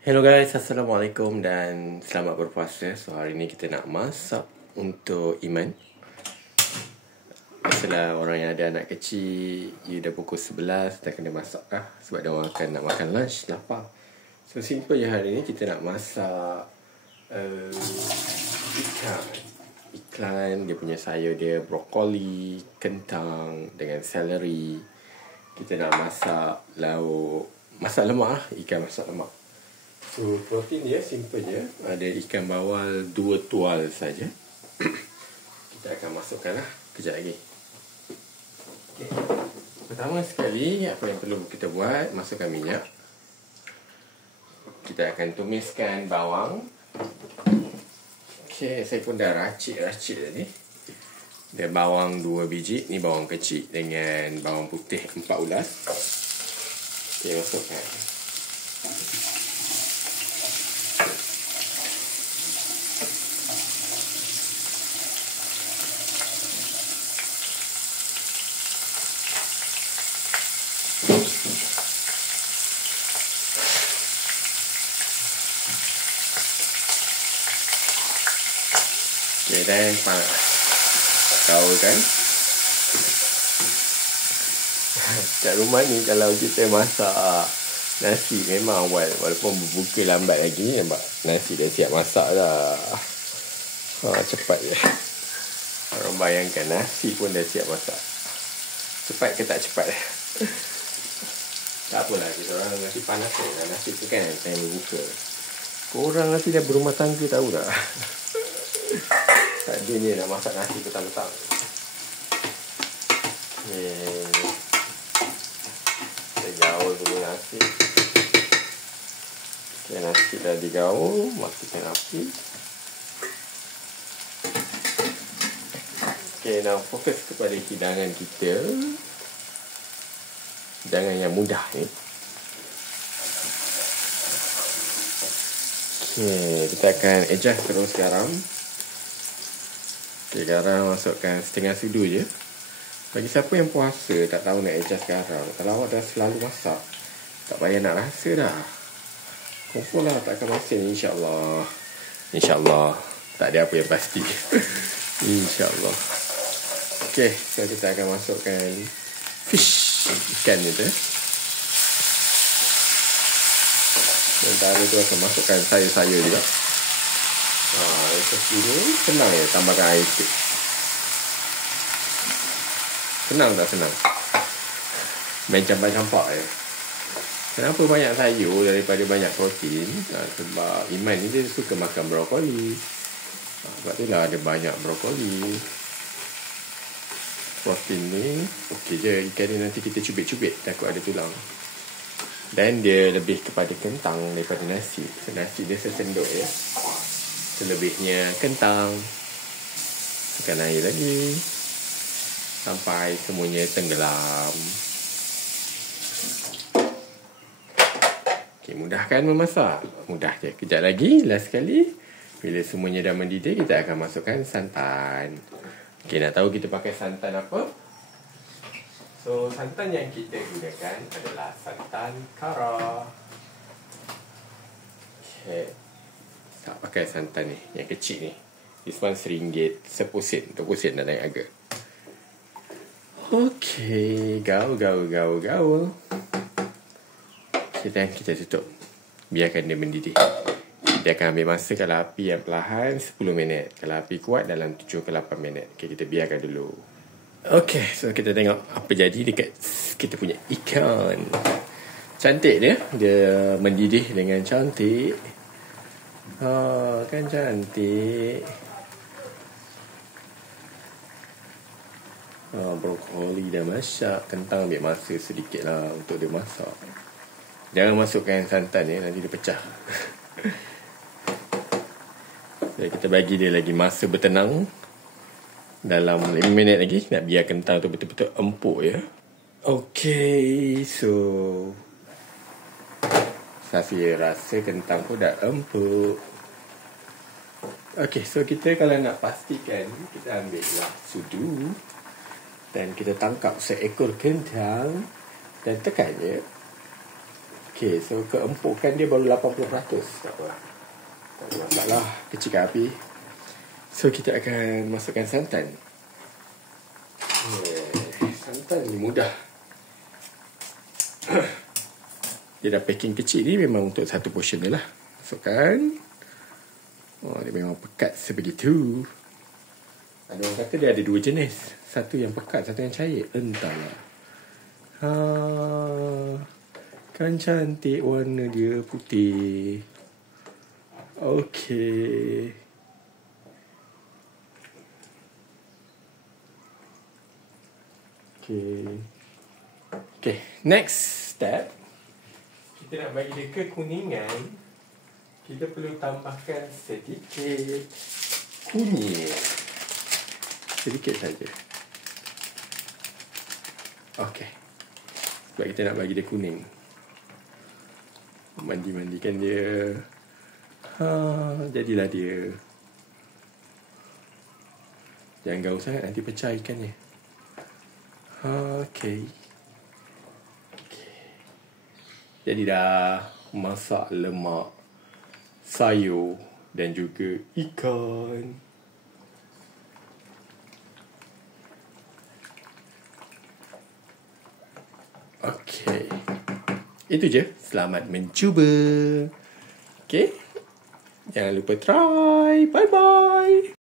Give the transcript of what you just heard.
Hello guys, Assalamualaikum dan selamat berpuasa. So hari ni kita nak masak untuk Iman. Biasalah orang yang ada anak kecil, you dah pukul 11 dah kena masak lah. Sebab dia orang nak makan lunch, lapar. So simple je hari ni kita nak masak ikan. Dia punya sayur dia brokoli, kentang dengan seleri. Kita nak masak lauk, masak lemak lah, ikan masak lemak. So protein dia simple je. Ada ikan bawal 2 tual saja. Kita akan masukkan lah kejap lagi. Okay. Pertama sekali apa yang perlu kita buat, masukkan minyak. Kita akan tumiskan bawang. Okay, saya pun dah racik tadi. Dan bawang 2 biji. Ni bawang kecil dengan bawang putih 4 ulas. Okay, masukkan. Okay, dan gaulkan. Kat rumah ni kalau kita masak nasi memang walaupun berbuka lambat lagi, nampak nasi dah siap masak dah. Cepat je. Orang bayangkan nasi pun dah siap masak. Cepat ke tak cepat? Tak apalah, kita orang nasi panas je. Nasi tu kan time berbuka. Korang nanti dah berumah tangga tahu tak? Tak ada ni nak masak nasi petang-petang. Kita gaul dulu nasi. Okay, nasi dah digaul, matikan api. Okay, now fokus kepada hidangan kita. Hidangan yang mudah ni. Okay, kita akan adjust terus garam. Okay, garam masukkan setengah sudu je. Bagi siapa yang puasa tak tahu nak adjust garam, kalau awak dah selalu masak, tak payah nak rasa dah. Confirm lah tak akan masin, insyaAllah. InsyaAllah. Tak ada apa yang pasti. InsyaAllah. Okay, so kita akan masukkan ikan itu. Sementara tu akan masukkan sayur-sayur juga. Resep ini senang ya, tambahkan air sikit. Senang tak senang? Main campak-campak je. Kenapa banyak sayur daripada banyak protein? Sebab Iman ni dia suka makan brokoli. Sebab tu lah ada banyak brokoli. Protein ni okey je. Ikan ni nanti kita cubit-cubit, takut ada tulang. Dan dia lebih kepada kentang daripada nasi. So, nasi dia sesendok ya. Selebihnya kentang. Tekan air lagi sampai semuanya tenggelam. Okay, mudah kan memasak? Mudah je. Kejap lagi, last sekali. Bila semuanya dah mendidih, kita akan masukkan santan. Okay, nak tahu kita pakai santan apa? So, santan yang kita gunakan adalah santan kara. Okay. Tak pakai santan ni, yang kecil ni. This one RM1, 10 sen. 20 sen dah naik harga. Okay, gaul. Okay, dan kita tutup. Biarkan dia mendidih. Dia akan ambil masa kalau api yang perlahan 10 minit. Kalau api kuat dalam 7 ke 8 minit. Okay, kita biarkan dulu. Okay, so kita tengok apa jadi dekat kita punya ikan. Cantik dia. Dia mendidih dengan cantik. Kan cantik. Brokoli dah masak. Kentang ambil masa sedikit lah untuk dia masak. Jangan masukkan santan ya, nanti dia pecah. So, kita bagi dia lagi masa bertenang. Dalam 5 minit lagi. Nak biar kentang tu betul-betul empuk ya. Okay, so saya rasa kentang pun dah empuk. Okay, so kita kalau nak pastikan, kita ambil lah sudu. Dan kita tangkap seekor kentang dan tekan je. Okay, so keempukan dia baru 80%. Tak apa, tak ada masalah. Kecilkan api. So kita akan masukkan santan. Santan ni mudah. Dia dah packing kecil ni, memang untuk satu portion dia lah. Masukkan. Dia memang pekat sebegitu. Ada orang kata dia ada dua jenis. Satu yang pekat, satu yang cair. Entahlah. Kan cantik warna dia putih. Okay. Okay, next step. Kita nak bagi dia kekuningan. Kita perlu tambahkan sedikit kunyit. Sedikit saja. Okay. Sebab kita nak bagi dia kuning. Mandi-mandikan dia. Jadilah dia. Jangan gaul sangat, nanti pecah ikannya. Okay. Jadi dah masak lemak sayur dan juga ikan. Okay. Itu je. Selamat mencuba. Okay. Jangan lupa try. Bye-bye.